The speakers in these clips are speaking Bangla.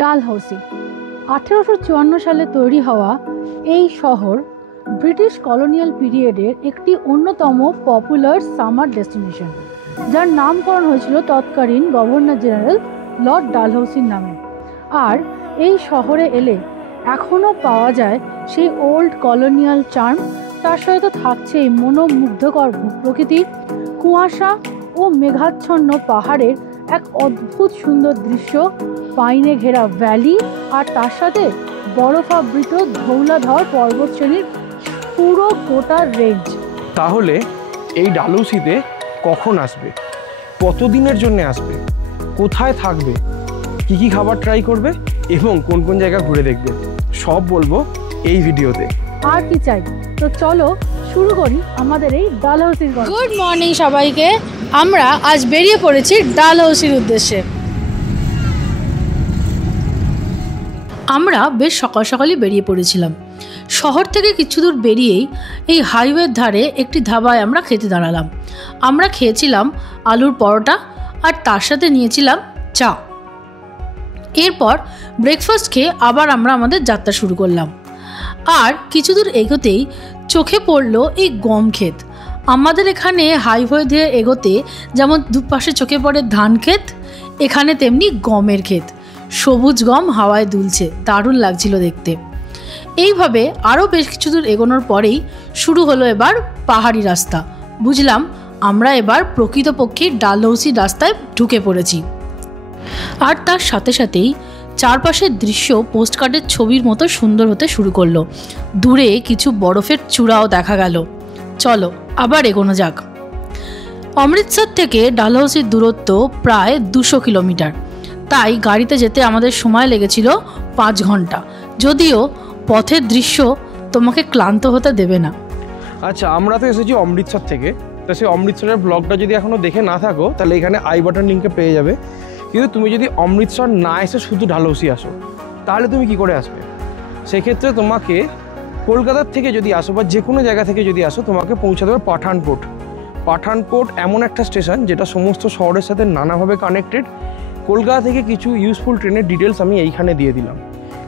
ডালহৌসি 1854 সালে তৈরি হওয়া এই শহর ব্রিটিশ কলোনিয়াল পিরিয়ডের একটি অন্যতম পপুলার সামার ডেস্টিনেশন, যার নামকরণ হয়েছিল তৎকালীন গভর্নর জেনারেল লর্ড ডালহৌসির নামে। আর এই শহরে এলে এখনও পাওয়া যায় সেই ওল্ড কলোনিয়াল চার্ম। তার সাথে তো থাকছেই মনোমুগ্ধকর প্রকৃতির, কুয়াশা ও মেঘাচ্ছন্ন পাহাড়ের এক অদ্ভুত সুন্দর দৃশ্য, পাইনে ঘেরা ভ্যালি, আর তার সাথে বরফাবৃত ধৌলাধর পর্বতশ্রেণীর পুরো গোটা রেঞ্জ। তাহলে এই ডালহৌসিতে কখন আসবে, কতদিনের জন্য আসবে, কোথায় থাকবে, কি কি খাবার ট্রাই করবে এবং কোন কোন জায়গা ঘুরে দেখবে, সব বলবো এই ভিডিওতে। আর কি চাই, তো চলো শুরু করি আমাদের এই ডালহৌসির গল্প। গুড মর্নিং সবাইকে, আমরা আজ বেরিয়ে পড়েছি ডালহৌসির উদ্দেশ্যে। আমরা বেশ সকাল সকালই বেরিয়ে পড়েছিলাম। শহর থেকে কিছু দূর বেরিয়েই এই হাইওয়ের ধারে একটি ধাবায় আমরা খেতে দাঁড়ালাম। আমরা খেয়েছিলাম আলুর পরোটা আর তার সাথে নিয়েছিলাম চা। এরপর ব্রেকফাস্ট খেয়ে আবার আমরা আমাদের যাত্রা শুরু করলাম। আর কিছু দূর এগোতেই চোখে পড়লো এই গম ক্ষেত। আমাদের এখানে হাইওয়ে দিয়ে এগোতে যেমন দুপাশে চোখে পড়ে ধান ক্ষেত, এখানে তেমনি গমের ক্ষেত। সবুজ গম হাওয়ায় দুলছে, দারুণ লাগছিল দেখতে। এইভাবে আরও বেশ কিছু দূর এগোনোর পরেই শুরু হলো এবার পাহাড়ি রাস্তা। বুঝলাম আমরা এবার প্রকৃতপক্ষে ডালহৌসি রাস্তায় ঢুকে পড়েছি। আর তার সাথে সাথেই চারপাশের দৃশ্য পোস্টকার্ডের ছবির মতো সুন্দর হতে শুরু করলো। দূরে কিছু বরফের চূড়াও দেখা গেল। চলো আবার এগোনো যাক। অমৃতসর থেকে ডালহৌসির দূরত্ব প্রায় 200 কিলোমিটার, তাই গাড়িতে যেতে আমাদের সময় লেগেছিল 5 ঘন্টা। যদিও পথের দৃশ্য তোমাকে ক্লান্ত হতে দেবে না। আচ্ছা, আমরা তো এসেছি অমৃতসর থেকে, তো সেই অমৃতসরের ব্লগটা যদি এখনও দেখে না থাকো তাহলে এখানে আই বাটন লিঙ্কে পেয়ে যাবে। কিন্তু তুমি যদি অমৃতসর না এসে শুধু ডালহৌসি আসো তাহলে তুমি কি করে আসবে? সেক্ষেত্রে তোমাকে কলকাতার থেকে যদি আসো বা যে কোনো জায়গা থেকে যদি আসো, তোমাকে পৌঁছাতে হবে পাঠানকোট। পাঠানকোট এমন একটা স্টেশন যেটা সমস্ত শহরের সাথে নানাভাবে কানেক্টেড। কলকাতা থেকে কিছু ইউজফুল ট্রেনের ডিটেলস আমি এইখানে দিয়ে দিলাম।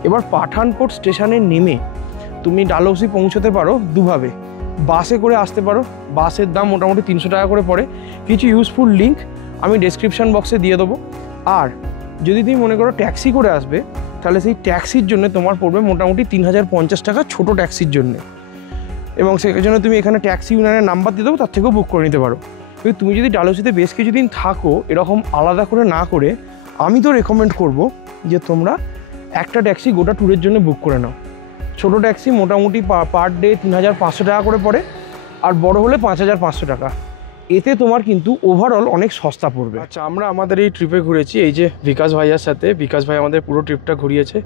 এবার পাঠানকোট স্টেশনে নেমে তুমি ডালহৌসি পৌঁছতে পারো দুভাবে। বাসে করে আসতে পারো, বাসের দাম মোটামুটি 300 টাকা করে পড়ে। কিছু ইউজফুল লিঙ্ক আমি ডেসক্রিপশন বক্সে দিয়ে দেবো। আর যদি তুমি মনে করো ট্যাক্সি করে আসবে, তাহলে সেই ট্যাক্সির জন্য তোমার পড়বে মোটামুটি 3050 টাকা ছোটো ট্যাক্সির জন্য। এবং সেই জন্য তুমি এখানে ট্যাক্সি ইউনিয়নের নাম্বার দিয়ে দেবো, তার থেকেও বুক করে নিতে পারো। কিন্তু তুমি যদি ডালহৌসিতে বেশ কিছুদিন থাকো, এরকম আলাদা করে না করে, আমি তো রেকমেন্ড করব যে তোমরা একটা ট্যাক্সি গোটা ট্যুরের জন্য বুক করে নাও। ছোটো ট্যাক্সি মোটামুটি পার ডে 3500 টাকা করে পড়ে, আর বড় হলে 5500 টাকা। এতে তোমার কিন্তু ওভারঅল অনেক সস্তা পড়বে। আচ্ছা, আমরা আমাদের এই ট্রিপে ঘুরেছি এই যে বিকাশ ভাইয়ার সাথে। বিকাশ ভাই আমাদের পুরো ট্রিপটা ঘুরিয়েছে।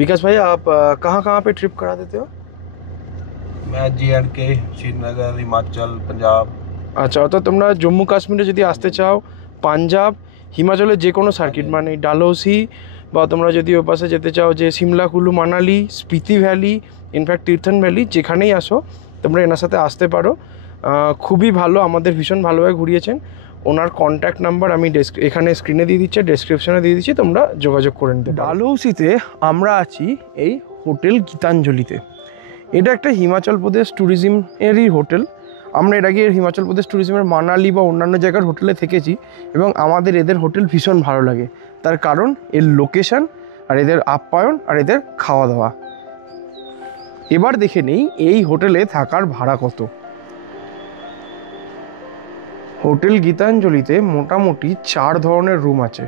বিকাশ ভাই, आप कहाँ पे ट्रिप करा देते हो? मैं JNK, श्रीनगर, हिमाचल, पंजाब। আচ্ছা, অর্থাৎ তোমরা জম্মু কাশ্মীরে যদি আসতে চাও, পাঞ্জাব, হিমাচলের যে কোনো সার্কিট, মানে ডালহৌসি, বা তোমরা যদি ও পাশে যেতে চাও যে Shimla, Kullu, Manali, Spiti valley, in fact Tirthan valley, যেখানেই আসো তোমরা এনার সাথে আসতে পারো। খুবই ভালো, আমাদের ভীষণ ভালোভাবে ঘুরিয়েছেন। ওনার কন্ট্যাক্ট নাম্বার আমি এখানে স্ক্রিনে দিয়ে দিচ্ছি, ডেসক্রিপশনে দিয়ে দিচ্ছি, তোমরা যোগাযোগ করে নিতে পারো। ডালহৌসিতে আমরা আছি এই হোটেল গীতাঞ্জলিতে। এটা একটা হিমাচল প্রদেশ ট্যুরিজমেরই হোটেল। আমরা এর আগে হিমাচল প্রদেশ ট্যুরিজমের মানালি বা অন্যান্য জায়গার হোটেলে থেকেছি এবং আমাদের এদের হোটেল ভীষণ ভালো লাগে। তার কারণ এর লোকেশন, আর এদের আপ্যায়ন, আর এদের খাওয়া দাওয়া। এবার দেখে নেই এই হোটেলে থাকার ভাড়া কত। হোটেল গীতাঞ্জলিতে মোটামুটি 4 ধরনের রুম আছে।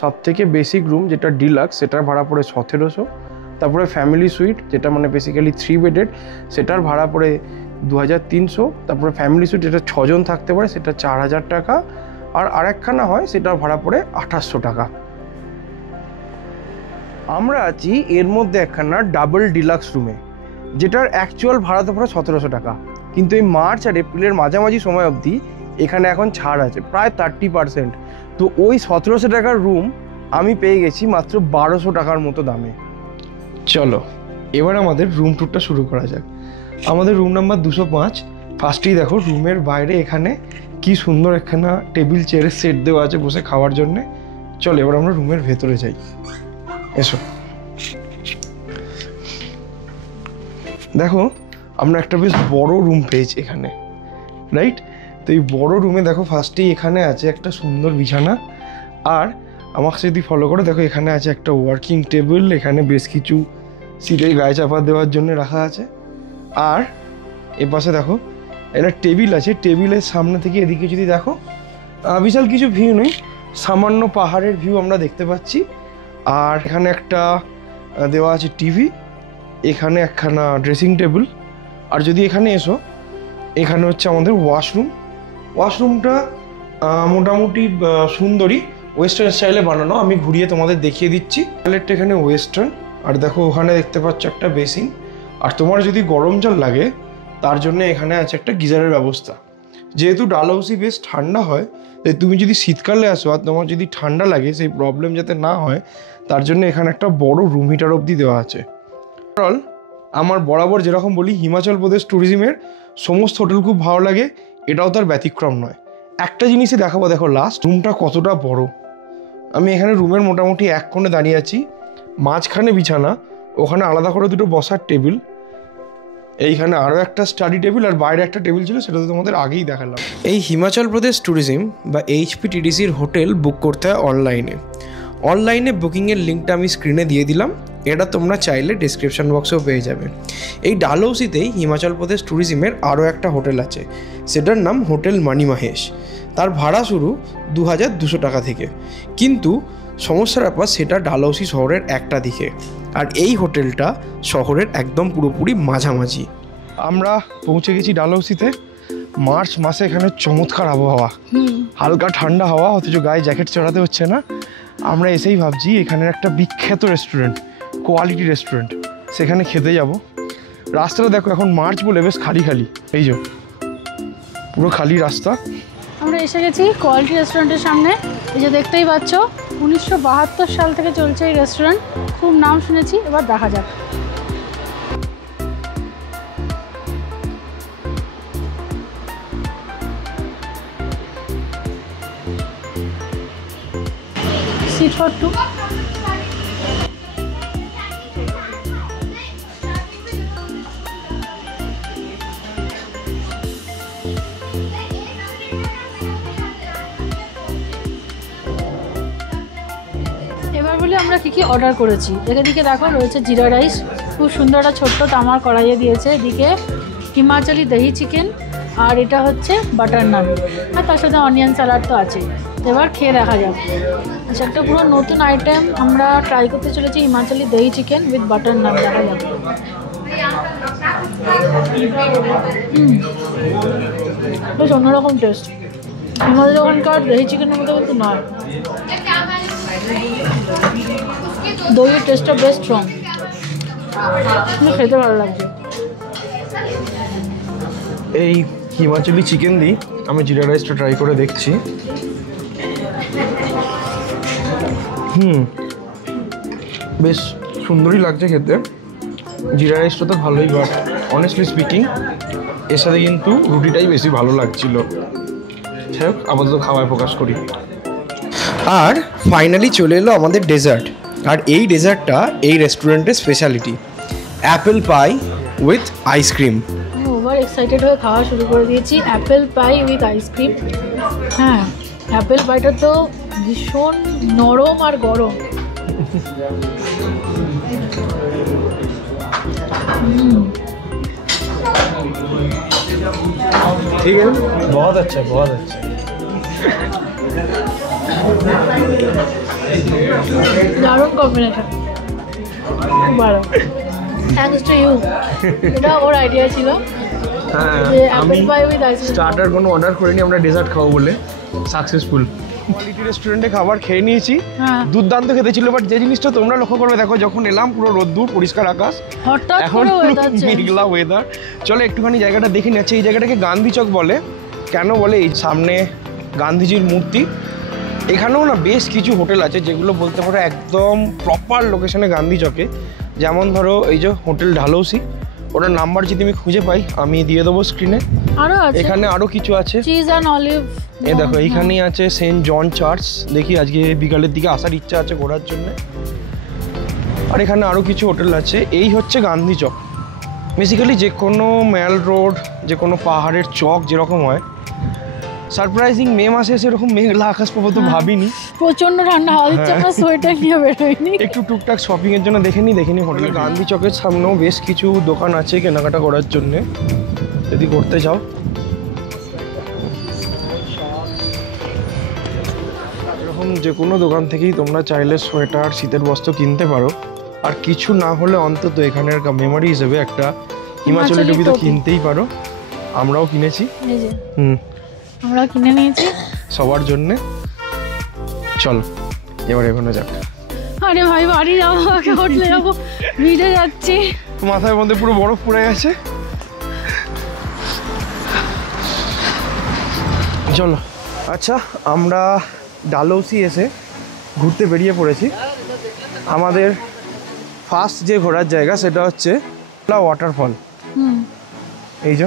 সবথেকে বেসিক রুম যেটা ডিলাক্স, সেটার ভাড়া পড়ে 1700। তারপরে ফ্যামিলি সুইট, যেটা মানে বেসিক্যালি 3 বেডেড, সেটার ভাড়া পড়ে 2300। তারপরে ফ্যামিলি সুইট যেটা 6 জন থাকতে পারে, সেটা 4000 টাকা। আর আরেকখানা হয়, সেটার ভাড়া পড়ে 2800 টাকা। আমরা আছি এর মধ্যে একখানা ডাবল ডিলাক্স রুমে, যেটার অ্যাকচুয়াল ভাড়া তো পড়ে 1700 টাকা। কিন্তু এই মার্চ আর এপ্রিলের মাঝামাঝি সময় অবধি এখানে এখন ছাড় আছে প্রায় 30%। তো ওই 1700 টাকার রুম আমি পেয়ে গেছি মাত্র 1200 টাকার মতো দামে। চলো এবার আমাদের রুম ট্যুরটা শুরু করা যাক। আমাদের রুম নাম্বার 205। ফার্স্টেই দেখো রুমের বাইরে এখানে কি সুন্দর একখানা টেবিল চেয়ারের সেট দেওয়া আছে বসে খাওয়ার জন্যে। চলো এবার আমরা রুমের ভেতরে যাই। এসো। দেখো আমরা একটা বেশ বড় রুম পেয়েছি এখানে, রাইট? তো এই বড় রুমে দেখো ফার্স্টেই এখানে আছে একটা সুন্দর বিছানা, আর আমাকে যদি ফলো করো দেখো এখানে আছে একটা ওয়ার্কিং টেবিল, এখানে বেশ কিছু সিটের গায়ে চাপা দেওয়ার জন্য রাখা আছে। আর এপাশে দেখো একটা টেবিল আছে, টেবিলের সামনে থেকে এদিকে যদি দেখো বিশাল কিছু ভিউ নেই, সামান্য পাহাড়ের ভিউ আমরা দেখতে পাচ্ছি। আর এখানে একটা দেওয়া আছে টিভি, এখানে একখানা ড্রেসিং টেবিল। আর যদি এখানে এসো, এখানে হচ্ছে আমাদের ওয়াশরুমটা মোটামুটি সুন্দরী, ওয়েস্টার্ন স্টাইলে বানানো। আমি ঘুরিয়ে তোমাদের দেখিয়ে দিচ্ছি। টয়লেটটা এখানে ওয়েস্টার্ন, আর দেখো ওখানে দেখতে পাচ্ছ একটা বেসিন। আর তোমার যদি গরম জল লাগে তার জন্য এখানে আছে একটা গিজারের ব্যবস্থা। যেহেতু ডালহৌসি বেশ ঠান্ডা হয়, তাই তুমি যদি শীতকালে আসো আর তোমার যদি ঠান্ডা লাগে সেই প্রবলেম যাতে না হয় তার জন্য এখানে একটা বড় রুম হিটার অবধি দেওয়া আছে। ওভারঅল আমার বরাবর যেরকম বলি হিমাচল প্রদেশ ট্যুরিজমের সমস্ত হোটেল খুব ভালো লাগে, এটাও তার ব্যতিক্রম নয়। একটা জিনিসই দেখাবো, দেখো লাস্ট রুমটা কতটা বড়। আমি এখানে রুমের মোটামুটি এক কোণে দাঁড়িয়ে আছি, মাঝখানে বিছানা, ওখানে আলাদা করে দুটো বসার টেবিল, এইখানে আরও একটা স্টাডি টেবিল, আর বাইরে একটা টেবিল ছিল, সেটা তো তোমাদের আগেই দেখালাম। এই হিমাচল প্রদেশ ট্যুরিজম বা HPTDCর হোটেল বুক করতে হয় অনলাইনে বুকিংয়ের লিঙ্কটা আমি স্ক্রিনে দিয়ে দিলাম, এটা তোমরা চাইলে ডিসক্রিপশন বক্সেও পেয়ে যাবে। এই ডালহৌসিতেই হিমাচল প্রদেশ ট্যুরিজমের আরও একটা হোটেল আছে, সেটার নাম হোটেল মানিমাহেশ। তার ভাড়া শুরু 2200 টাকা থেকে, কিন্তু সমস্যার ব্যাপার সেটা ডালহৌসি শহরের একটা দিকে, আর এই হোটেলটা শহরের একদম পুরোপুরি মাঝামাঝি। আমরা পৌঁছে গেছি ডালহৌসিতে। মার্চ মাসে এখানে চমৎকার আবহাওয়া, হালকা ঠান্ডা হাওয়া, অথচ গায়ে জ্যাকেট চড়াতে হচ্ছে না। আমরা এসেই ভাবছি এখানের একটা বিখ্যাত রেস্টুরেন্ট, কোয়ালিটি রেস্টুরেন্ট, সেখানে খেতে যাব। রাস্তাটা দেখো এখন মার্চ বলে বেশ খালি, এই যে পুরো খালি রাস্তা। আমরা এসে গেছি কোয়ালিটি রেস্টুরেন্টের সামনে। এই যে দেখতেই পাচ্ছ 1972 সাল থেকে চলছে এই রেস্টুরেন্ট, খুব নাম শুনেছি, এবার দেখা যাক। Seat for two. এবার বলি আমরা কি অর্ডার করেছি। এদিকে দেখো রয়েছে জিরা রাইস, খুব সুন্দর একটা ছোট্ট তামার কড়াইয়ে দিয়েছে। এদিকে হিমাচলি দহি চিকেন, আর এটা হচ্ছে বাটার নান, আর তার সাথে অনিয়ন স্যালাড তো আছে। এবার খেয়ে দেখা যাক। আচ্ছা, একটা পুরো নতুন আইটেম আমরা ট্রাই করতে চলেছি, হিমাচলি দহি চিকেন উইথ বাটার নান। দেখা যাক। বেশ অন্যরকম টেস্ট, আমাদের ওখানকার দহি চিকেনের মতো কিন্তু নয়। দইয়ের টেস্টটা বেশ স্ট্রং, খেতে ভালো লাগছে। এই হিমাচলি চিকেন দিই আমি জিরা রাইসটা ট্রাই করে দেখছি। বেশ সুন্দরই লাগছে খেতে। জিরা রাইসটা তো ভালোই, বাট অনেস্টলি স্পিকিং এর সাথে কিন্তু রুটিটাই বেশি ভালো লাগছিল। যাই হোক, আপাতত খাওয়ায় ফোকাস করি। আর ফাইনালি চলে এলো আমাদের ডেজার্ট, আর এই ডেজার্টটা এই রেস্টুরেন্টের speciality, apple pie with ice cream. Over excited হয়ে খাওয়া শুরু করে দিয়েছি। Apple pie with ice cream. হ্যাঁ, অ্যাপেল পাইটা তো ভীষণ নরম আর গরম। ठीक है, बहुत अच्छा, बहुत अच्छा। দারুণ কম্বিনেশন, ভালো। থ্যাঙ্কস টু ইউ, এটা ওর আইডিয়া ছিল। হ্যাঁ, আমি স্টার্টার কোনো অর্ডার করিনি, আমরা ডেজার্ট খাবো বলে সাকসেসফুল। কোয়ালিটি রেস্টুরেন্টে খাবার খেয়ে নিয়েছি, দুর্দান্ত খেতে ছিল। বাট যে জিনিসটা তোমরা লক্ষ্য করবে, দেখো যখন এলাম পুরো রোদ্দুর, পরিষ্কার আকাশ, এখন মেঘলা ওয়েদার। চলো একটুখানি জায়গাটা দেখে নিচ্ছি। এই জায়গাটাকে গান্ধী চক বলে। কেন বলে? এই সামনে গান্ধীজির মূর্তি। এখানেও না বেশ কিছু হোটেল আছে যেগুলো বলতে পারো একদম প্রপার লোকেশনে গান্ধী চকে। যেমন ধরো এই যে হোটেল ডালহৌসি, ওটার নাম্বার যদি আমি খুঁজে পাই আমি দিয়ে দেবো স্ক্রিনে। এখানে আরও কিছু আছে, চিজ অ্যান্ড অলিভ। এই দেখো এইখানেই আছে সেন্ট জন চার্চ। দেখি আজকে বিকালের দিকে আসার ইচ্ছা আছে ঘোরার জন্য। আর এখানে আরও কিছু হোটেল আছে। এই হচ্ছে গান্ধী চক। বেসিক্যালি যে কোনো ম্যাল রোড, যে কোনো পাহাড়ের চক যেরকম হয়, সারপ্রাইজিং মে মাসে সেরকম মেঘলা আকাশ পাবো তো ভাবিনি। প্রচন্ড ঠান্ডা হাওয়া দিচ্ছে, আমরা সোয়েটার নিয়ে বেরোইনি। একটু টুকটাক শপিং এর জন্য দেখিনি হোটেল। গান্ধী চকের সামনেও বেশ কিছু দোকান আছে কেনাকাটা করার জন্য, যদি করতে চাও। এরকম যে কোনো দোকান থেকেই তোমরা চাইলে সোয়েটার, শীতের বস্ত্র কিনতে পারো। আর কিছু না হলে অন্তত এখানের মেমোরি হিসেবে একটা হিমাচলি টুপি তো কিনতেই পারো। আমরাও কিনেছি, আমরা কিনে নিয়েছি সবার জন্যে। চলো এবার এখানে যাক। আরে ভাই বাড়ি যাবো, হোটেলে যাবো, ভিজে যাচ্ছি, মাথার মধ্যে পুরো বরফ পড়ে গেছে। চলো। আচ্ছা, আমরা ডালহৌসি এসে ঘুরতে বেরিয়ে পড়েছি। আমাদের ফার্স্ট যে ঘোরার জায়গা সেটা হচ্ছে ওয়াটারফল। এই যে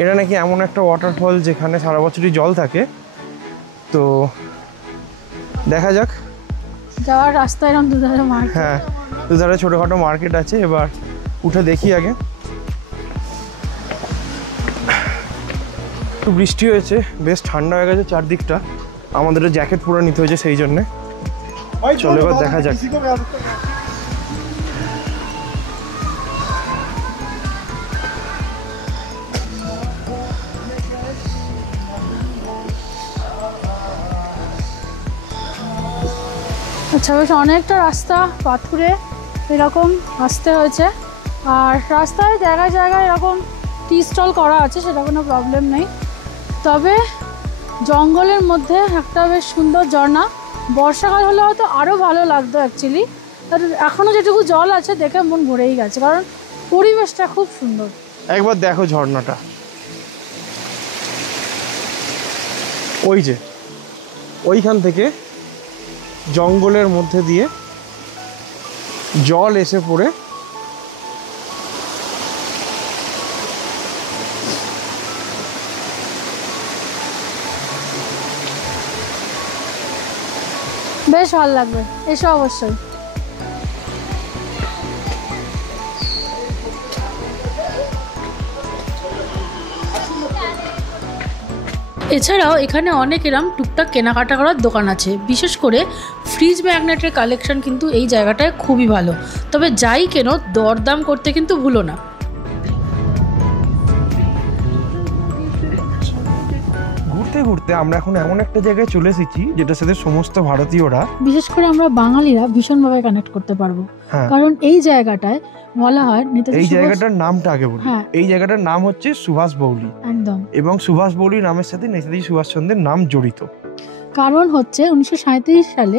এটা নাকি এমন একটা ওয়াটারফল যেখানে সারা বছরই জল থাকে। তো দেখা যাক। যাওয়ার রাস্তায় এরকম দুধারে মার্কেট, হ্যাঁ দুধারে ছোটোখাটো মার্কেট আছে। এবার উঠে দেখি আগে। একটু বৃষ্টি হয়েছে, বেশ ঠান্ডা হয়ে গেছে চারদিকটা। আমাদের জ্যাকেট পুরো নিতে হয়েছে সেই জন্যে। চলো এবার দেখা যাক। আচ্ছা, বেশ অনেকটা রাস্তা পাথুরে এরকম আসতে হয়েছে। আর রাস্তায় জায়গায় জায়গায় এরকম টি স্টল করা আছে, সেটা কোনো প্রবলেম নেই। তবে জঙ্গলের মধ্যে একটা বেশ সুন্দর ঝর্ণা। বর্ষাকাল হলে হয়তো আরও ভালো লাগতো অ্যাকচুয়ালি। আর এখনও যেটুকু জল আছে দেখে মন ভরেই গেছে, কারণ পরিবেশটা খুব সুন্দর। একবার দেখো ঝর্ণাটা, ওই যে ওইখান থেকে জঙ্গলের মধ্যে দিয়ে জল এসে পড়ে বেশ ভালো লাগবে, এসো অবশ্যই। এছাড়াও এখানে অনেক এরম টুকটাক কেনাকাটা করার দোকান আছে। বিশেষ করে ফ্রিজ ম্যাগনেটের কালেকশন কিন্তু এই জায়গাটায় খুবই ভালো। তবে যাই কেনো দরদাম করতে কিন্তু ভুলো না। ঘুরতে ঘুরতে আমরা এখন এমন একটা জায়গায় চলে এসেছি যেটার সাথে সমস্ত ভারতীয়রা, বিশেষ করে আমরা বাঙালিরা ভীষণভাবে কানেক্ট করতে পারবো। কারণ এই জায়গাটায় বলা হয় এই জায়গাটার নামটা আগে বলি। এই জায়গাটার নাম হচ্ছে সুভাষ বৌলি। একদম। এবং সুভাষ বৌলি নামের সাথে নেতাজি সুভাষচন্দ্রের নাম জড়িত। কারণ হচ্ছে 1937 সালে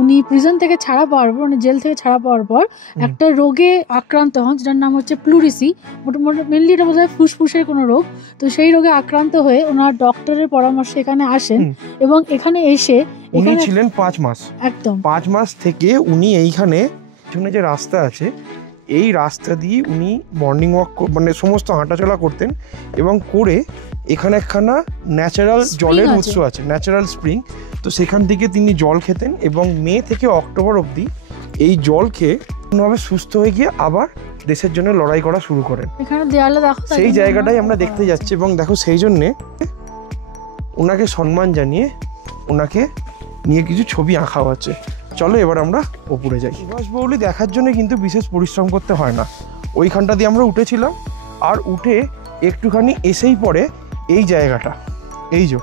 উনি প্রিজন থেকে ছাড়া পাওয়ার পর, জেল থেকে ছাড়া পাওয়ার পর একটা রোগে আক্রান্ত হন, যেটার নাম হচ্ছে প্লুরিসি। মোটামুটি মেনলি এটা বোধহয় ফুসফুসের কোনো রোগ। তো সেই রোগে আক্রান্ত হয়ে ওনার ডক্টরের পরামর্শে এখানে আসেন এবং এখানে এসে উনি ছিলেন 5 মাস। একদম 5 মাস থেকে উনি এইখানে পিছনে যে রাস্তা আছে এই রাস্তা দিয়ে উনি মর্নিং ওয়াক মানে সমস্ত হাঁটাচলা করতেন এবং করে এখানে একখানা ন্যাচারাল জলের উৎস আছে, ন্যাচারাল স্প্রিং। তো সেখান থেকে তিনি জল খেতেন এবং মে থেকে অক্টোবর অবধি এই জল খেয়ে কোনোভাবে সুস্থ হয়ে গিয়ে আবার দেশের জন্য লড়াই করা শুরু করেন। সেই জায়গাটাই আমরা দেখতে যাচ্ছি এবং দেখো সেই জন্যে ওনাকে সম্মান জানিয়ে ওনাকে নিয়ে কিছু ছবি আঁকাও আছে। চলো এবার আমরা ওপরে যাই। সুভাষ বৌলি দেখার জন্য কিন্তু বিশেষ পরিশ্রম করতে হয় না। ওইখানটা দিয়ে আমরা উঠেছিলাম, আর উঠে একটুখানি এসেই পড়ে এই জায়গাটা। এই যে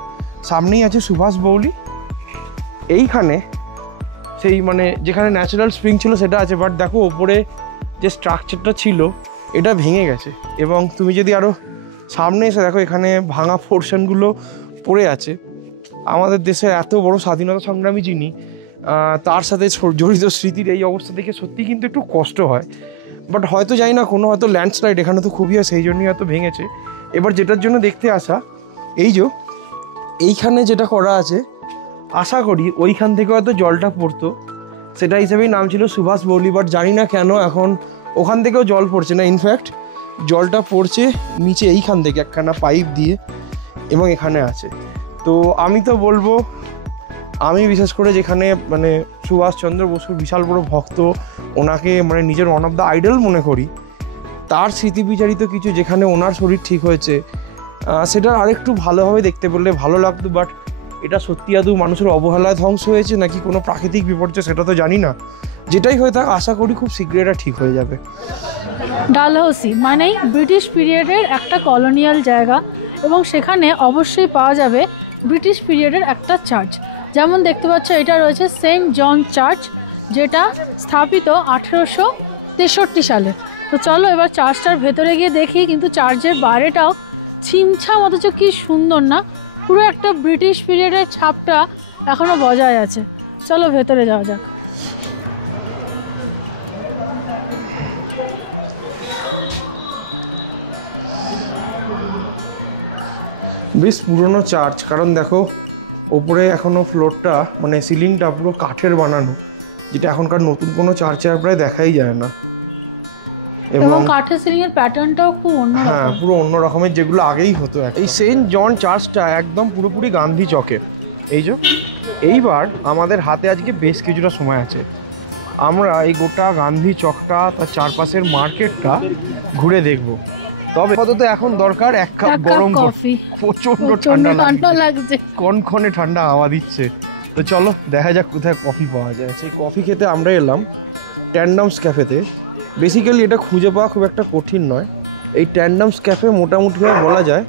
সামনেই আছে সুভাষ বৌলি। এইখানে সেই মানে যেখানে ন্যাচারাল স্প্রিং ছিল সেটা আছে, বাট দেখো ওপরে যে স্ট্রাকচারটা ছিল এটা ভেঙে গেছে। এবং তুমি যদি আরও সামনে এসে দেখো এখানে ভাঙা পোর্শনগুলো পড়ে আছে। আমাদের দেশের এত বড় স্বাধীনতা সংগ্রামী যিনি, তার সাথে জড়িত স্মৃতির এই অবস্থা দেখে সত্যি কিন্তু একটু কষ্ট হয়। বাট হয়তো জানি না, কোনো হয়তো ল্যান্ডস্লাইড এখানে তো খুবই হয়, সেই জন্যই হয়তো ভেঙেছে। এবার যেটার জন্য দেখতে আসা, এই যে এইখানে যেটা করা আছে, আশা করি ওইখান থেকে হয়তো জলটা পড়তো, সেটা হিসেবেই নাম ছিল সুভাষ বৌলি। বাট জানি না কেন এখন ওখান থেকেও জল পড়ছে না। ইনফ্যাক্ট জলটা পড়ছে নিচে এইখান থেকে একখানা পাইপ দিয়ে এবং এখানে আছে। তো আমি তো বলবো আমি বিশেষ করে যেখানে মানে সুভাষচন্দ্র বসুর বিশাল বড় ভক্ত, ওনাকে মানে নিজের ওয়ান অফ দ্য আইডল মনে করি, তার স্মৃতিবিচারিত কিছু যেখানে ওনার শরীর ঠিক হয়েছে সেটা আরেকটু ভালোভাবে দেখতে বললে ভালো লাগতো। বাট এটা সত্যি আদৌ মানুষের অবহেলায় ধ্বংস হয়েছে নাকি কোনো প্রাকৃতিক বিপর্যয় সেটা তো জানি না। যেটাই হয়ে থাক আশা করি খুব শীঘ্রই এটা ঠিক হয়ে যাবে। ডালহৌসি মানেই ব্রিটিশ পিরিয়ডের একটা কলোনিয়াল জায়গা, এবং সেখানে অবশ্যই পাওয়া যাবে ব্রিটিশ পিরিয়ডের একটা চার্চ। যেমন দেখতে পাচ্ছ এটা রয়েছে সেন্ট জন চার্চ, যেটা স্থাপিত 1863 সালে। তো চলো এবার চার্চটার ভেতরে গিয়ে দেখি। কিন্তু চার্চের বাইরেটাও ছিমছাম, অথচ কি সুন্দর না, পুরো একটা ব্রিটিশ পিরিয়ডের ছাপটা এখনও বজায় আছে। চলো ভেতরে যাওয়া যাক। বেশ পুরনো চার্চ, কারণ দেখো ওপরে এখনও ফ্লোরটা মানে সিলিংটা পুরো কাঠের বানানো, যেটা এখনকার নতুন কোনো চার্চে আর প্রায় দেখাই যায় না। এবং কাঠের সিলিং এর প্যাটার্নটাও খুব অন্য, হ্যাঁ পুরো অন্য রকমের, যেগুলো আগেই হতো। এই সেন্ট জন চার্চটা একদম পুরোপুরি গান্ধী চকে। এই যে এইবার আমাদের হাতে আজকে বেশ কিছুটা সময় আছে, আমরা এই গোটা গান্ধী চকটা তার চারপাশের মার্কেটটা ঘুরে দেখব। তবে আপাতত এখন দরকার এক কাপ গরম কফি। প্রচন্ড ঠান্ডা লাগছে, কনকনে ঠান্ডা হাওয়া দিচ্ছে। তো চলো দেখা যাক কোথায় কফি পাওয়া যায়। সেই কফি খেতে আমরা এলাম ট্যান্ডামস ক্যাফেতে। বেসিক্যালি এটা খুঁজে পাওয়া খুব একটা কঠিন নয়। এই ট্যান্ডামস ক্যাফে মোটামুটিভাবে বলা যায়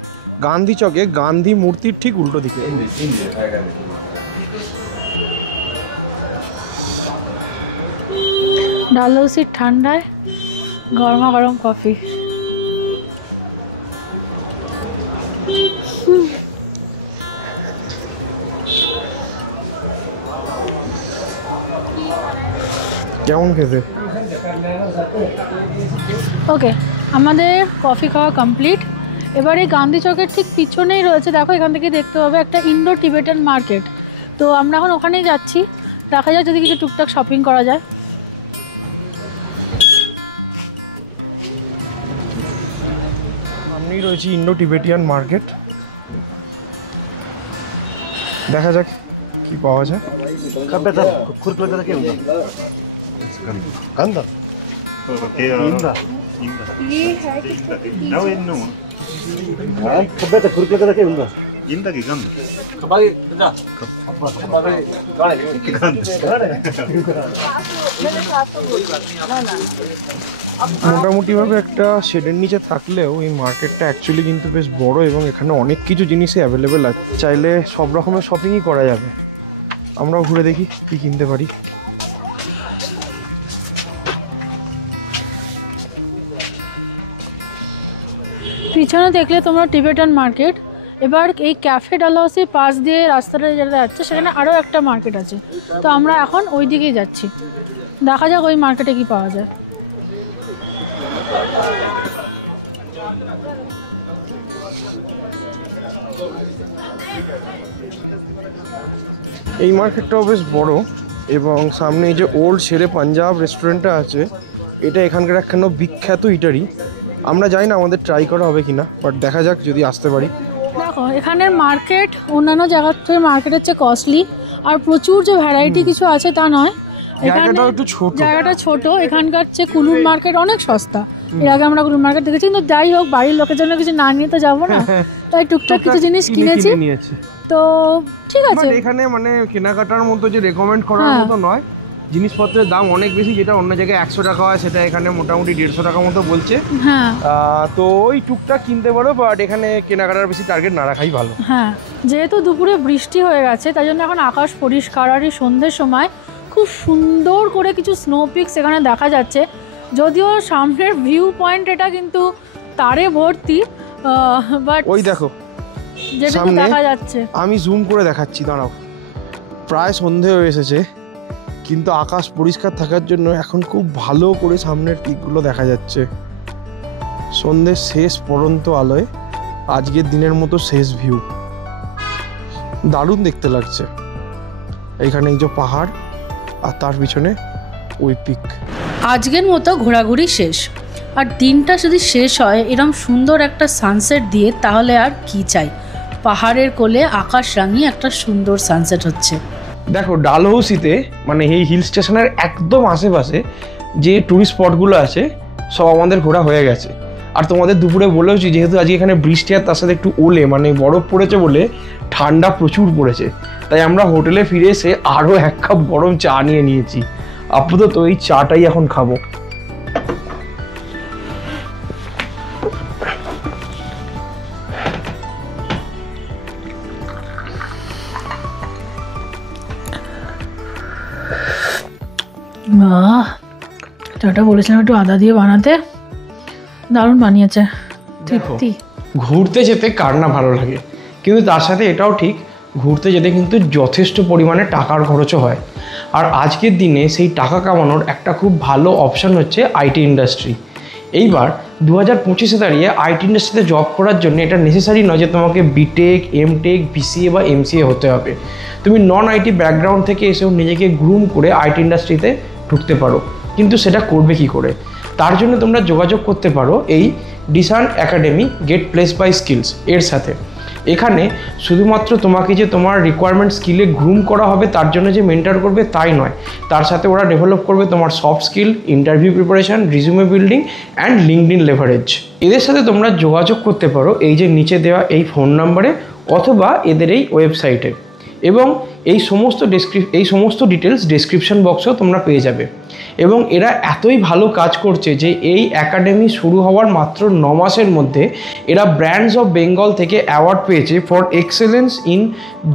গান্ধী চকে গান্ধী মূর্তির ঠিক উল্টো দিকে। ডালহৌসির ঠান্ডায় গরমা গরম কফি। কেমন খেতে? ওকে, আমাদের কফি খাওয়া কমপ্লিট। এবারে গান্ধী চকের ঠিক পিছনেই রয়েছে, দেখো এখান থেকে দেখতে পাবে একটা ইন্ডো টিবেটান মার্কেট। তো আমরা এখন ওখানেই যাচ্ছি, দেখা যাক যদি কিছু টুকটাক শপিং করা যায়। সামনেই রয়েছে ইন্ডো টিবেটিয়ান মার্কেট, দেখা যাক কি পাওয়া যায়। মোটামুটিভাবে একটা শেডের নিচে থাকলেও এই মার্কেটটা অ্যাকচুয়ালি কিন্তু বেশ বড়, এবং এখানে অনেক কিছু জিনিসই অ্যাভেলেবেল আছে। চাইলে সব রকমের শপিংই করা যাবে। আমরাও ঘুরে দেখি কি কিনতে পারি। পিছনে দেখলে তোমরা টিবেটান মার্কেট। এবার এই ক্যাফে ডালহৌসির পাশ দিয়ে রাস্তাটা যেটা যাচ্ছে সেখানে আরও একটা মার্কেট আছে, তো আমরা এখন ওই দিকেই যাচ্ছি। দেখা যাক ওই মার্কেটে কি পাওয়া যায়। এই মার্কেটটাও বেশ বড়, এবং সামনে এই যে ওল্ড শেরে পাঞ্জাব রেস্টুরেন্টটা আছে, এটা এখানকার একখানা বিখ্যাত ইটারি। আমরা জানি না আমাদের ট্রাই করা হবে কিনা, বাট দেখা যাক যদি আসতে পারি। দেখো এখানের মার্কেট অন্যান্য জায়গার থেকে মার্কেটের চেয়ে কস্টলি, আর প্রচুর যে ভ্যারাইটি কিছু আছে তা নয়। জায়গাটাও একটু ছোট, জায়গাটা ছোট। এখানকার চেয়ে কুলুর মার্কেট অনেক সস্তা। এর আগে আমরা কুলুর মার্কেট দেখেছি, কিন্তু যাই হোক বাড়ির লোকের জন্য কিছু না নিয়ে তো যাবো না, তাই টুকটাক কিছু জিনিস কিনেছি। তো ঠিক আছে, এখানে মানে কেনাকাটার মতো যে রেকমেন্ড করার মতো নয়, জিনিসপত্রের দাম অনেক বেশি। যেটা অন্য জায়গায় 100 টাকা হয় সেটা এখানে মোটামুটি 150 টাকা মতো বলছে। হ্যাঁ, তো ওই টুকটাক কিনতে পারো, বাট এখানে কেনাকাটার বেশি টার্গেট না রাখাই ভালো। হ্যাঁ, যেহেতু দুপুরে বৃষ্টি হয়ে গেছে তাই জন্য এখন আকাশ পরিষ্কার, আর এই সন্ধ্যের সময় খুব সুন্দর করে কিছু স্নো পিকস এখানে দেখা যাচ্ছে। যদিও সামনের ভিউ পয়েন্ট এটা কিন্তু তারে ভর্তি, বাট ওই দেখো যেটা দেখা যাচ্ছে, আমি জুম করে দেখাচ্ছি, দাঁড়াও। প্রায় সন্ধে হয়ে এসেছে, কিন্তু আকাশ পরিষ্কার থাকার জন্য এখন খুব ভালো করে সামনের পিকগুলো দেখা যাচ্ছে। সন্ধ্যের শেষ পড়ন্ত আলোয় আজকের দিনের মতো শেষ ভিউ, দারুণ দেখতে লাগছে। এইখানে এই যে পাহাড়, আর তার পিছনে ওই পিক। আজকের মতো ঘোরাঘুরি শেষ, আর দিনটা যদি শেষ হয় এরকম সুন্দর একটা সানসেট দিয়ে, তাহলে আর কি চাই। পাহাড়ের কোলে আকাশ রাঙিয়ে একটা সুন্দর সানসেট হচ্ছে। দেখো ডালহৌসিতে মানে এই হিল স্টেশনের একদম আশেপাশে যে টুরিস্ট স্পটগুলো আছে সব আমাদের ঘোরা হয়ে গেছে। আর তোমাদের দুপুরে বলেওছি যেহেতু আজকে এখানে বৃষ্টি আর তার সাথে একটু ওলে মানে বরফ পড়েছে বলে ঠান্ডা প্রচুর পড়েছে, তাই আমরা হোটেলে ফিরে এসে আরও 1 কাপ গরম চা নিয়ে নিয়েছি। আপাতত এই চাটাই এখন খাবো। চাটা বলেছিলাম একটু আদা দিয়ে বানাতে, দারুণ বানিয়েছে। তৃপ্তি। ঘুরতে যেতে কার না ভালো লাগে, কিন্তু তার সাথে এটাও ঠিক ঘুরতে যেতে কিন্তু যথেষ্ট পরিমাণে টাকার খরচও হয়। আর আজকের দিনে সেই টাকা কামানোর একটা খুব ভালো অপশান হচ্ছে আইটি ইন্ডাস্ট্রি। এইবার 2025-এ দাঁড়িয়ে আইটি ইন্ডাস্ট্রিতে জব করার জন্য এটা নেসেসারি নয় যে তোমাকে বিটেক, এমটেক, বিসিএ বা এমসিএ হতে হবে। তুমি নন আইটি ব্যাকগ্রাউন্ড থেকে এসেও নিজেকে গ্রুম করে আইটি ইন্ডাস্ট্রিতে ঢুকতে পারো, কিন্তু সেটা করবে কি করে? তার জন্য তোমরা যোগাযোগ করতে পারো এই ডিসান academy get place by skills এর সাথে। এখানে শুধুমাত্র তোমাকে যে তোমার রিকোয়ারমেন্ট স্কিলে গ্রুম করা হবে তার জন্য যে মেন্টর করবে তাই নয়, তার সাথে ওরা ডেভেলপ করবে তোমার soft skill, interview preparation, resume building and LinkedIn leverage. এদের সাথে তোমরা যোগাযোগ করতে পারো এই যে নিচে দেওয়া এই ফোন নাম্বারে অথবা এদের এই ওয়েবসাইটে, এবং এই সমস্ত ডিটেলস ডেসক্রিপশন বক্সেও তোমরা পেয়ে যাবে। এবং এরা এতই ভালো কাজ করছে যে এই একাডেমি শুরু হওয়ার মাত্র 9 মাসের মধ্যে এরা ব্র্যান্ডস অফ বেঙ্গল থেকে অ্যাওয়ার্ড পেয়েছে for excellence in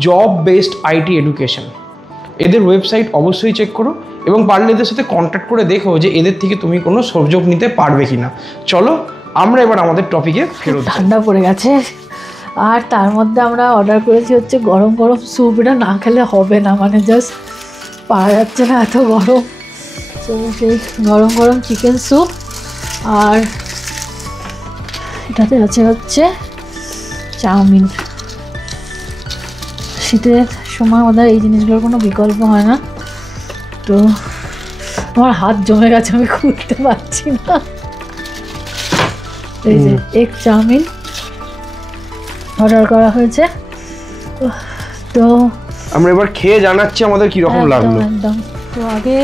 job based IT education. এদের ওয়েবসাইট অবশ্যই চেক করো এবং পারলে এদের সাথে কন্ট্যাক্ট করে দেখো যে এদের থেকে তুমি কোনো সুযোগ নিতে পারবে কিনা। চলো আমরা এবার আমাদের টপিকে ফেরত। ঠান্ডা পড়ে গেছে আর তার মধ্যে আমরা অর্ডার করেছি হচ্ছে গরম গরম স্যুপ। এটা না খেলে হবে না, মানে জাস্ট পারা যাচ্ছে না এত গরম। তো সেই গরম গরম চিকেন স্যুপ আর এটাতে আছে হচ্ছে চাউমিন। শীতের সময় ওদের এই জিনিসগুলোর কোনো বিকল্প হয় না। তো আমার হাত জমে গেছে, আমি খুলতে পারছি না। এই যে এগ চাউমিন অর্ডার করা হয়েছে। তো আমরা এবার খেয়ে জানাচ্ছি আমাদের কি রকম লাগলো। একদম। তো আগে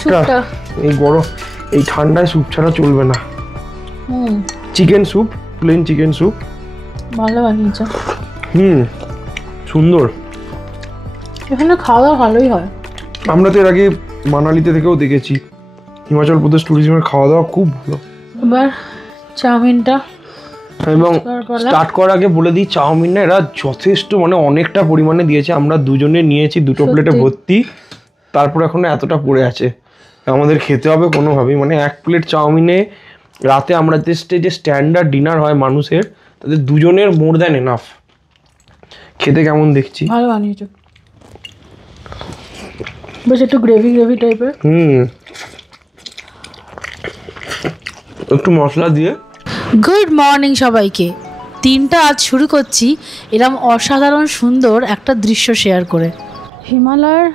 স্যুপটা, এই গরম এই ঠান্ডায় স্যুপ ছাড়া চলবে না। Chicken soup, plain chicken soup ভালো বানিয়েছে। সুন্দর। এখানে খাওয়া ভালোই হয়। আমরা তো এর আগে মানালিতে থেকেও দেখেছি, হিমাচল প্রদেশ ট্যুরিজমের খাওয়া দাওয়া খুব ভালো। এবার চাউমিনটা, এবং স্টার্ট করার আগে বলে দিই চাউমিন না এরা যথেষ্ট মানে অনেকটা পরিমাণে দিয়েছে। আমরা দুজনে নিয়েছি 2 প্লেটে ভর্তি, তারপর এখন এতটা পড়ে আছে, আমাদের খেতে হবে কোনোভাবেই। মানে 1 প্লেট চাউমিনে রাতে আমরা যে স্ট্যান্ডার্ড ডিনার হয় মানুষের, তাদের দুজনের মোর দ্যান এনাফ। খেতে কেমন দেখছি? ভালো বানিয়েছো, বেশ একটু গ্রেভি গ্রেভি টাইপের। একটু মশলা দিয়ে। গুড মর্নিং সবাইকে। দিনটা আজ শুরু করছি এরকম অসাধারণ সুন্দর একটা দৃশ্য শেয়ার করে। হিমালয়ের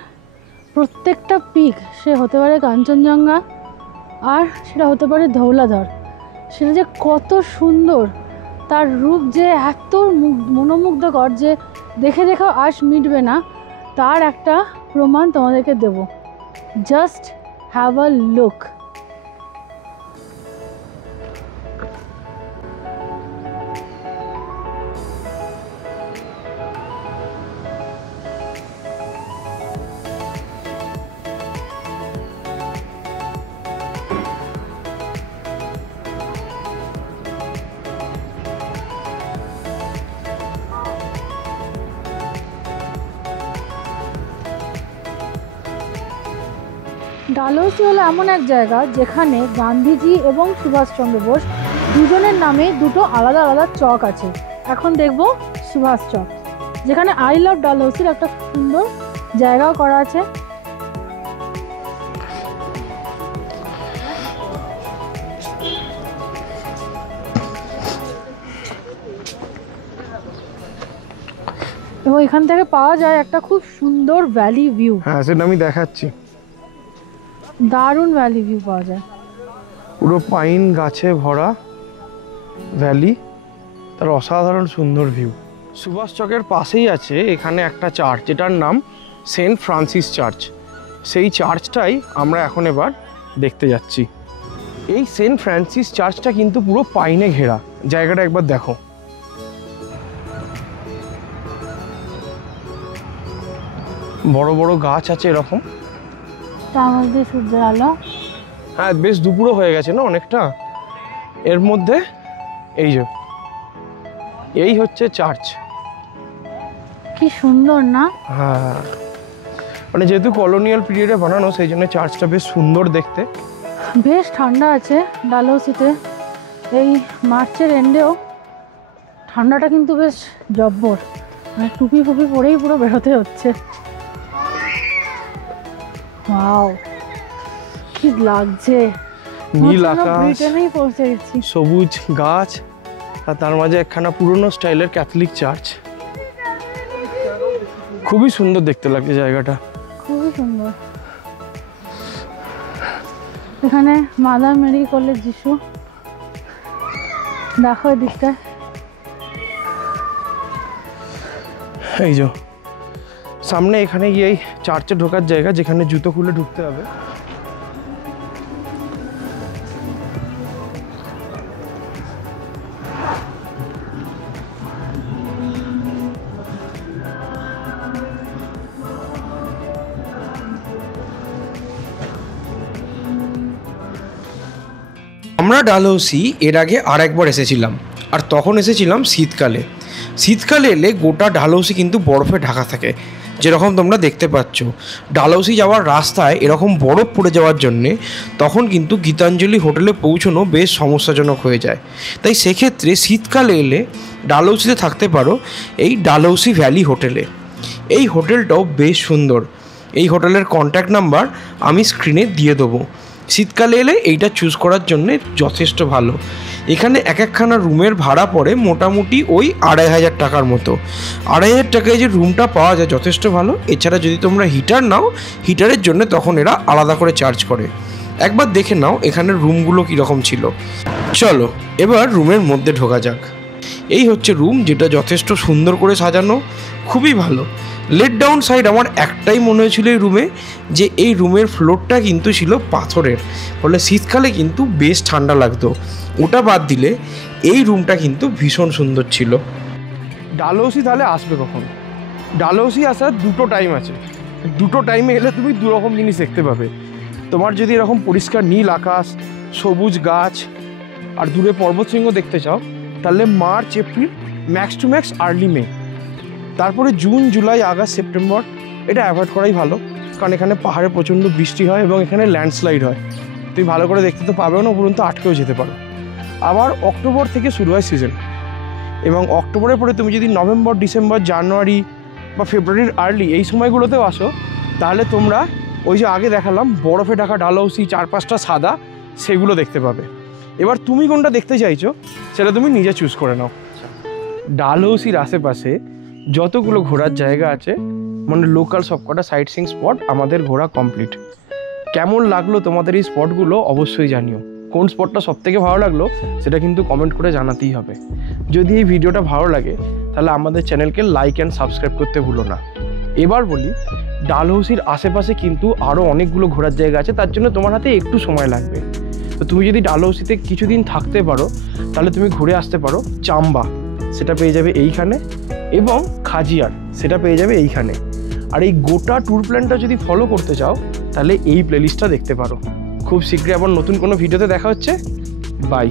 প্রত্যেকটা পিক, সে হতে পারে কাঞ্চনজঙ্ঘা আর সেটা হতে পারে ধৌলাধর, সেটা যে কত সুন্দর, তার রূপ যে এত মনোমুগ্ধকর যে দেখে দেখেও আশ মিটবে না, তার একটা প্রমাণ তোমাদেরকে দেব। Just have a look. Dalhousie হলো এমন এক জায়গা যেখানে গান্ধীজি এবং সুভাষচন্দ্র বোস দুজনের নামে 2 আলাদা আলাদা চক আছে। এখন দেখব সুভাষ চক, যেখানে আই লাভ ডালহৌসির একটা সুন্দর জায়গাও করা আছে। এবং এখান থেকে পাওয়া যায় একটা খুব সুন্দর ভ্যালি ভিউ। হ্যাঁ, সেটা আমি দেখাচ্ছি। দারুণ ভ্যালি ভিউ পাওয়া যায়, পুরো পাইন গাছে ভরা ভ্যালি, তার অসাধারণ সুন্দর ভিউ। সুভাষ চকের পাশেই আছে এখানে একটা চার্চ, যেটার নাম সেন্ট ফ্রান্সিস চার্চ। সেই চার্চটাই আমরা এখন এবার দেখতে যাচ্ছি। এই সেন্ট ফ্রান্সিস চার্চটা কিন্তু পুরো পাইনে ঘেরা। জায়গাটা একবার দেখো। বড় বড় গাছ আছে এরকম, তার মধ্যে সূর্যের আলো। হ্যাঁ, বেশ দুপুরও হয়ে গেছে না অনেকটা। এর মধ্যে এই হচ্ছে চার্চ। কি সুন্দর না? হ্যাঁ, মানে যেহেতু কলোনিয়াল পিরিয়ডে বানানো, সেই জন্য চার্চটা বেশ সুন্দর দেখতে। বেশ ঠান্ডা আছে ডালহৌসিতে। এই মার্চের এন্ডেও ঠান্ডাটা কিন্তু বেশ জব্বর, মানে টুপি ফুপি পরেই পুরো বেরোতে হচ্ছে। ওয়াও, কি লাগছে! নীল আকাশ, ব্রিটেনেই পৌঁছে গেছি। সবুজ গাছ, আর তার মাঝে একখানা পুরনো স্টাইলের ক্যাথলিক চার্চ। খুবই সুন্দর দেখতে লাগছে জায়গাটা, খুবই সুন্দর। এখানে মাদার মেরি কলেজ যিশু, দেখো দিকটা। এই যে সামনে এখানে গিয়ে এই চার্চে ঢোকার জায়গা, যেখানে জুতো খুলে ঢুকতে হবে। আমরা ডালহৌসি এর আগে আর একবার এসেছিলাম, আর তখন এসেছিলাম শীতকালে। শীতকালে এলে গোটা ডালহৌসি কিন্তু বরফে ঢাকা থাকে, যেরকম তোমরা দেখতে পাচ্ছ। ডালহৌসি যাওয়ার রাস্তায় এরকম বরফ পড়ে যাওয়ার জন্যে তখন কিন্তু গীতাঞ্জলি হোটেলে পৌঁছানো বেশ সমস্যাজনক হয়ে যায়। তাই সেক্ষেত্রে শীতকালে এলে ডালহৌসিতে থাকতে পারো এই ডালহৌসি ভ্যালি হোটেলে। এই হোটেলটাও বেশ সুন্দর। এই হোটেলের কন্ট্যাক্ট নাম্বার আমি স্ক্রিনে দিয়ে দেবো। শীতকালে এলে এইটা চুজ করার জন্যে যথেষ্ট ভালো। এখানে এক একখানা রুমের ভাড়া পড়ে মোটামুটি ওই 2500 টাকার মতো। 2500 টাকায় যে রুমটা পাওয়া যায় যথেষ্ট ভালো। এছাড়া যদি তোমরা হিটার নাও, হিটারের জন্য তখন এরা আলাদা করে চার্জ করে। একবার দেখে নাও এখানের রুমগুলো কীরকম ছিল। চলো এবার রুমের মধ্যে ঢোকা যাক। এই হচ্ছে রুম, যেটা যথেষ্ট সুন্দর করে সাজানো, খুবই ভালো। লেট ডাউন সাইড আমার একটাই মনে হয়েছিল এই রুমে, যে এই রুমের ফ্লোরটা কিন্তু ছিল পাথরের, ফলে শীতকালে কিন্তু বেশ ঠান্ডা লাগতো। ওটা বাদ দিলে এই রুমটা কিন্তু ভীষণ সুন্দর ছিল। ডালহৌসি তাহলে আসবে কখন? ডালহৌসি আসার দুটো টাইম আছে। দুটো টাইমে এলে তুমি দুরকম জিনিস দেখতে পাবে। তোমার যদি এরকম পরিষ্কার নীল আকাশ, সবুজ গাছ আর দূরে পর্বতশৃঙ্গ দেখতে চাও, তাহলে March April, max to max early May. তারপরে জুন জুলাই আগস্ট সেপ্টেম্বর এটা অ্যাভয়েড করাই ভালো, কারণ এখানে পাহাড়ে প্রচণ্ড বৃষ্টি হয় এবং এখানে ল্যান্ডস্লাইড হয়। তুমি ভালো করে দেখতে তো পাবেও না, উপরন্তু আটকেও যেতে পারো। আবার অক্টোবর থেকে শুরু হয় সিজন, এবং অক্টোবরের পরে তুমি যদি নভেম্বর, ডিসেম্বর, জানুয়ারি বা ফেব্রুয়ারির আর্লি এই সময়গুলোতেও আসো, তাহলে তোমরা ওই যে আগে দেখালাম বরফে ঢাকা ডালহৌসি, 4-5টা সাদা, সেগুলো দেখতে পাবে। এবার তুমি কোনটা দেখতে চাইছো সেটা তুমি নিজে চুজ করে নাও। ডালহৌসির আশেপাশে যতগুলো ঘোরার জায়গা আছে, মানে লোকাল সবকটা সাইট সিইং স্পট আমাদের ঘোরা কমপ্লিট। কেমন লাগলো তোমাদের এই স্পটগুলো অবশ্যই জানিও। কোন স্পটটা সবথেকে ভালো লাগলো সেটা কিন্তু কমেন্ট করে জানাতেই হবে। যদি এই ভিডিওটা ভালো লাগে তাহলে আমাদের চ্যানেলকে লাইক অ্যান্ড সাবস্ক্রাইব করতে ভুলো না। এবার বলি, ডালহৌসির আশেপাশে কিন্তু আরও অনেকগুলো ঘোরার জায়গা আছে, তার জন্য তোমার হাতে একটু সময় লাগবে। তো তুমি যদি ডালহৌসিতে কিছুদিন থাকতে পারো তাহলে তুমি ঘুরে আসতে পারো চাম্বা, সেটা পেয়ে যাবে এইখানে, এবং খাজিয়ার, সেটা পেয়ে যাবে এইখানে। আর এই গোটা ট্যুর প্ল্যানটা যদি ফলো করতে চাও তাহলে এই প্লেলিস্টটা দেখতে পারো। খুব শীঘ্রই আবার নতুন কোনো ভিডিওতে দেখা হচ্ছে। বাই।